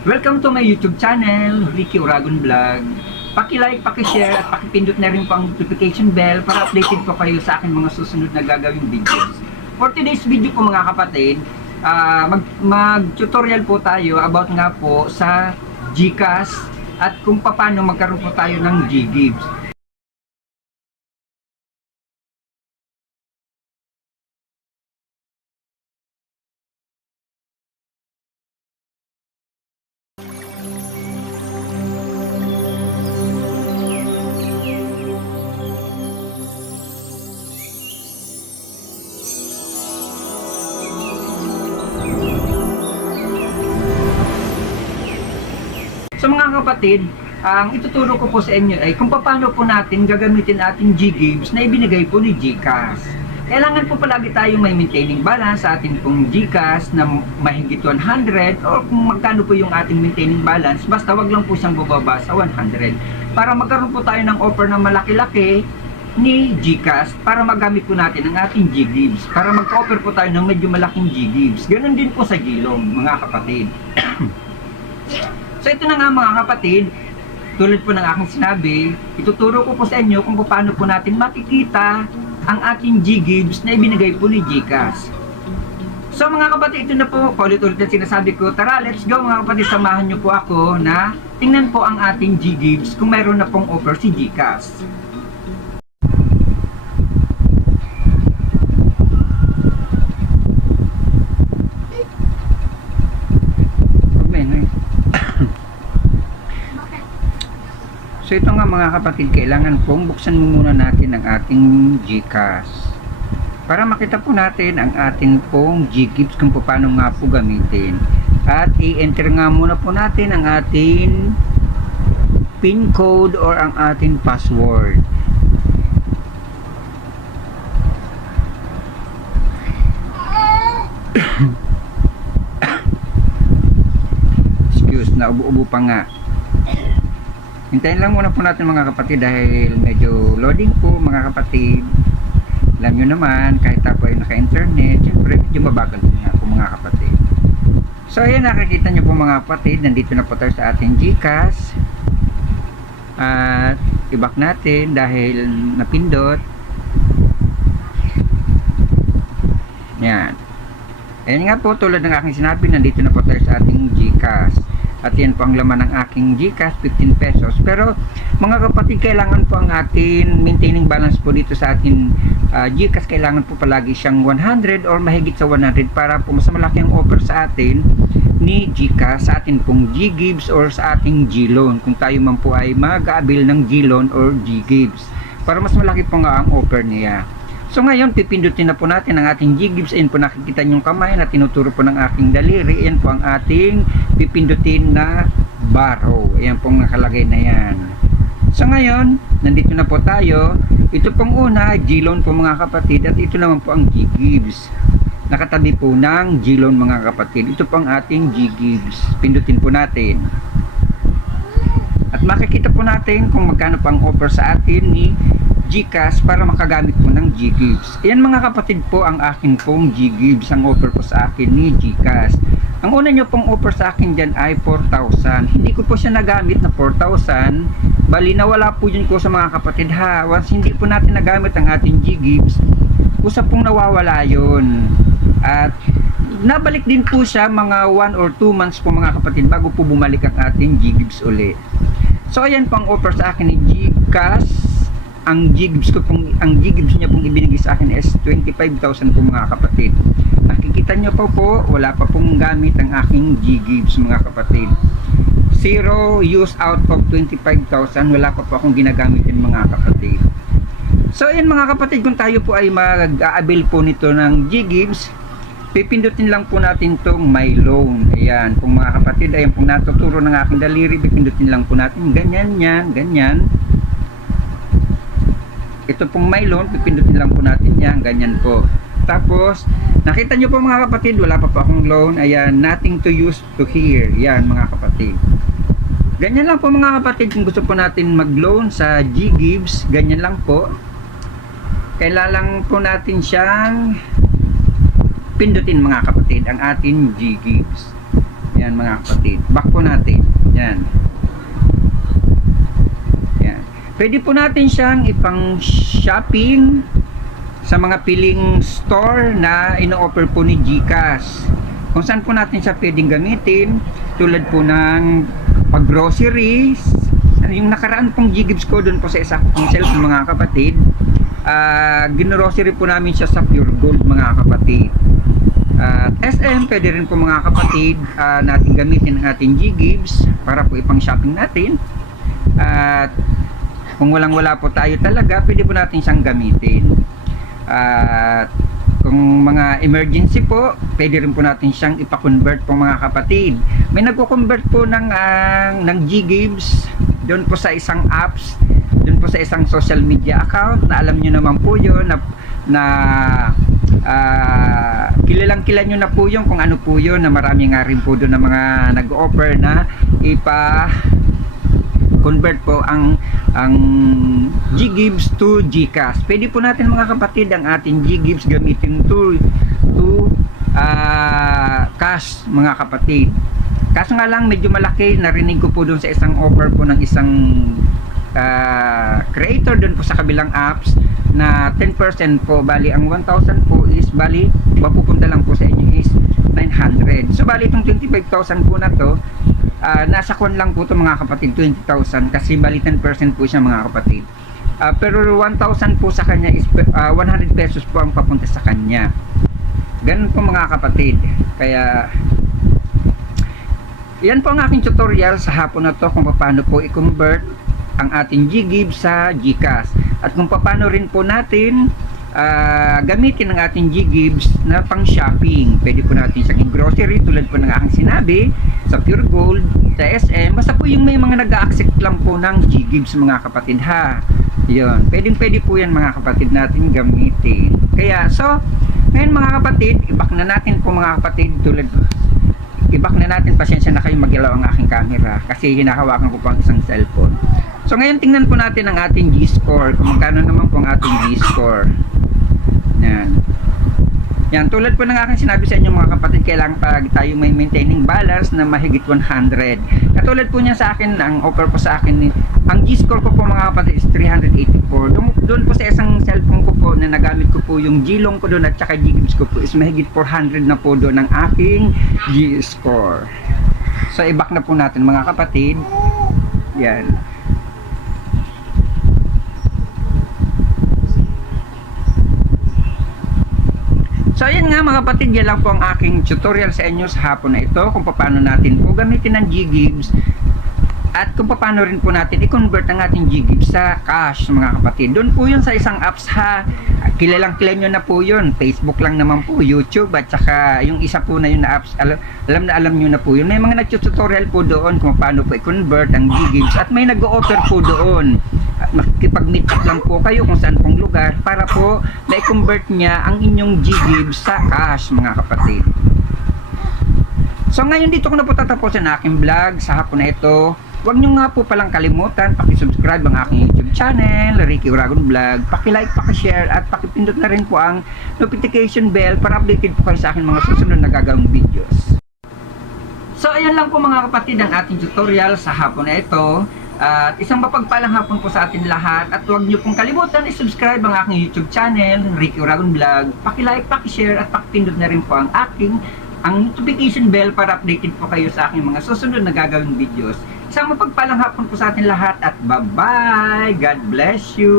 Welcome to my YouTube channel, Ricky Uragon Vlog. Paki-like, paki-share at paki-pindot na rin po ang notification bell para updated po kayo sa aking mga susunod na gagawing videos. For today's video po mga kapatid, mag-tutorial po tayo about nga po sa GCash at kung paano magkaroon po tayo ng GGives. So mga kapatid, ang ituturo ko po sa inyo ay kung paano po natin gagamitin ating GGives na ibinigay po ni GCash. Kailangan po palagi tayong may maintaining balance sa ating pong GCash na mahigit 100 o kung magkano po yung ating maintaining balance, basta wag lang po siyang bababa sa 100 para magkaroon po tayo ng offer na malaki-laki ni GCash para magamit po natin ang ating GGives, para mag-offer po tayo ng medyo malaking GGives. Ganun din po sa Gilong mga kapatid. So ito na nga mga kapatid, tulad po ng aking sinabi, ituturo ko po sa inyo kung paano po natin makikita ang ating GGives na ibinigay po ni GCash. So mga kapatid, ito na po, paulit-ulit na sinasabi ko, tara let's go mga kapatid, samahan nyo po ako na tingnan po ang ating GGives kung mayroon na pong offer si GCash. So ito nga mga kapatid, kailangan pong buksan muna natin ang ating GCash para makita po natin ang ating pong GGives kung paano nga po gamitin. At i-enter nga muna po natin ang ating PIN code or ang ating password. Excuse, naubo-ubo pa nga. Hintayin lang muna po natin mga kapatid dahil medyo loading po mga kapatid. Alam nyo naman, kahit tapo ay naka-internet, syempre medyo mabagal po nga po mga kapatid. So ayan, nakikita nyo po mga kapatid, nandito na po tayo sa ating GCash. At i-back natin dahil napindot. Yan. Ayan nga po, tulad ng aking sinabi, nandito na po tayo sa ating GCash. At yan po ang laman ng aking GCash, 15 pesos. Pero mga kapatid, kailangan po ang ating maintaining balance po dito sa ating GCash. Kailangan po palagi siyang 100 or mahigit sa 100 para po mas malaki ang offer sa atin ni GCash sa atin pong GGives or sa ating GLoan. Kung tayo man po ay mag-aabil ng GLoan or GGives. Para mas malaki po nga ang offer niya. So ngayon, pipindutin na po natin ang ating GGives. Ayan po nakikita yung kamay na tinuturo po ng aking daliri. Ayan po ang ating pipindutin na barrow. Ayan pong nakalagay na yan. So ngayon, nandito na po tayo. Ito pong una, GLoan po mga kapatid. At ito naman po ang GGives. Nakatabi po ng GLoan mga kapatid. Ito po ang ating GGives. Pindutin po natin. At makikita po natin kung magkano pang offer sa atin ni GCash para makagamit po ng GGives. Ayan mga kapatid po ang akin pong GGives, ang offer po sa akin ni GCash. Ang una nyo pong offer sa akin dyan ay 4,000. Hindi ko po siya nagamit na 4,000. Bali nawala po yun ko sa mga kapatid ha. Once hindi po natin nagamit ang ating GGives, kusa pong nawawala yun. At nabalik din po siya mga 1 or 2 months po mga kapatid bago po bumalik ang ating GGives uli. So ayan pang offer sa akin ni GCash. Ang GGives niya pong ibinigay sa akin is 25,000 po mga kapatid. Nakikita nyo po, wala pa pong gamit ang aking GGives mga kapatid. Zero use out of 25,000, wala pa po akong ginagamit din mga kapatid. So ayan mga kapatid, kung tayo po ay mag-aabil po nito ng GGives, pipindutin lang po natin tong My Loan. Ayan, kung mga kapatid, ayan pong natuturo ng aking daliri, pipindutin lang po natin, ganyan yan, ganyan. Ito pong My Loan, pipindutin lang po natin yan, ganyan po. Tapos, nakita nyo po mga kapatid, wala pa po akong loan. Ayan, nothing to use to here. Yan mga kapatid. Ganyan lang po mga kapatid, kung gusto po natin mag-loan sa GGives, ganyan lang po. Kailangan lang po natin siyang pindutin mga kapatid, ang ating GGives. Yan mga kapatid. Back po natin. Yan. Yan. Pwede po natin siyang ipang shopping sa mga piling store na ino-offer po ni GCash. Kung saan po natin siya pwedeng gamitin, tulad po ng pag-groceries. Yung nakaraan pong Ggives ko doon po sa isa kong cellphone mga kapatid, ginrocery po namin siya sa Pure Gold mga kapatid. SM, pwede rin po mga kapatid natin gamitin ang ating Ggives para po ipang shopping natin. At kung walang-wala po tayo talaga, pwede po natin siyang gamitin. At kung mga emergency po, pwede rin po natin siyang ipa-convert po mga kapatid. May nagko-convert po ng Ggives doon po sa isang apps, doon po sa isang social media account na alam nyo naman po yun na kilalang kilala nyo na po yun kung ano po yun, na marami nga rin po doon na mga nag-offer na convert po ang Ggives to GCash. Pwede po natin mga kapatid ang ating Ggives gamitin to cash mga kapatid. Kaso nga lang medyo malaki, narinig ko po doon sa isang offer po ng isang creator doon po sa kabilang apps na 10% po, bali ang 1,000 po is bali mapupunta lang po sa inyo is 900. So bali itong 25,000 po na to, nasa kwan lang po ito mga kapatid, 20,000 kasi bali 10% po siya mga kapatid. Pero 1,000 po sa kanya is 100 pesos po ang papunta sa kanya. Ganun po mga kapatid. Kaya yan po ang aking tutorial sa hapon na to kung paano po i-convert ang ating Ggives sa GCash. At kung paano rin po natin gamitin ang ating Ggives na pang shopping. Pwede po natin siyang grocery tulad po ng aking sinabi, sa Pure Gold, sa SM. Basta po yung may mga nag-a-accept lang po ng Ggives mga kapatid ha. Yun. Pwede po yan mga kapatid natin gamitin. Kaya so, ngayon mga kapatid, i-back na natin po mga kapatid i-back na natin, pasensya na kayo mag-ilaw ang aking camera kasi hinahawakan ko po ang isang cellphone. So ngayon tingnan po natin ang ating G-score, kung magkano naman po ang ating G-score. Yan, tulad po ng aking sinabi sa inyo mga kapatid, kailangan pa tayo may maintaining balance na mahigit 100. Katulad po niya sa akin, ang offer po sa akin, ang G-score ko po mga kapatid is 384. Doon po sa isang cellphone ko po na nagamit ko po yung G-long ko doon at saka Ggives ko po is mahigit 400 na po doon ang aking G-score. So i-back na po natin mga kapatid. Yan. So ayan nga mga kapatid, yan lang po ang aking tutorial sa inyo sa hapon na ito kung paano natin po gamitin ang Ggives at kung paano rin po natin i-convert ang ating Ggives sa cash mga kapatid. Doon po yun sa isang apps ha, kilalang kilala nyo na po yun, Facebook lang naman po, YouTube at saka yung isa po na yun na apps, alam nyo na po yun. May mga nag-tutorial po doon kung paano po i-convert ang Ggives at may nag-o-offer po doon. Makikipag-meet up lang po kayo kung saan pong lugar para po na-convert niya ang inyong Ggives sa cash mga kapatid. So ngayon dito ko na po tatapusin ang aking vlog sa hapon na ito. Huwag nyo nga po palang kalimutan pakisubscribe ang aking YouTube channel, Ricky Uragon Vlog. Pakilike, pakishare at pakipindot na rin po ang notification bell para updated po kayo sa aking mga susunod na gagawing videos. So ayan lang po mga kapatid ang ating tutorial sa hapon na ito. At isang mapagpalang hapon po sa atin lahat. At huwag niyo pong kalimutan i-subscribe ang aking YouTube channel, Ricky Uragon Vlog. Pakilike, pakishare at pakipindot na rin po ang notification bell para updated po kayo sa aking mga susunod na gagawing videos. Isang mapagpalang hapon po sa atin lahat at bye-bye! God bless you!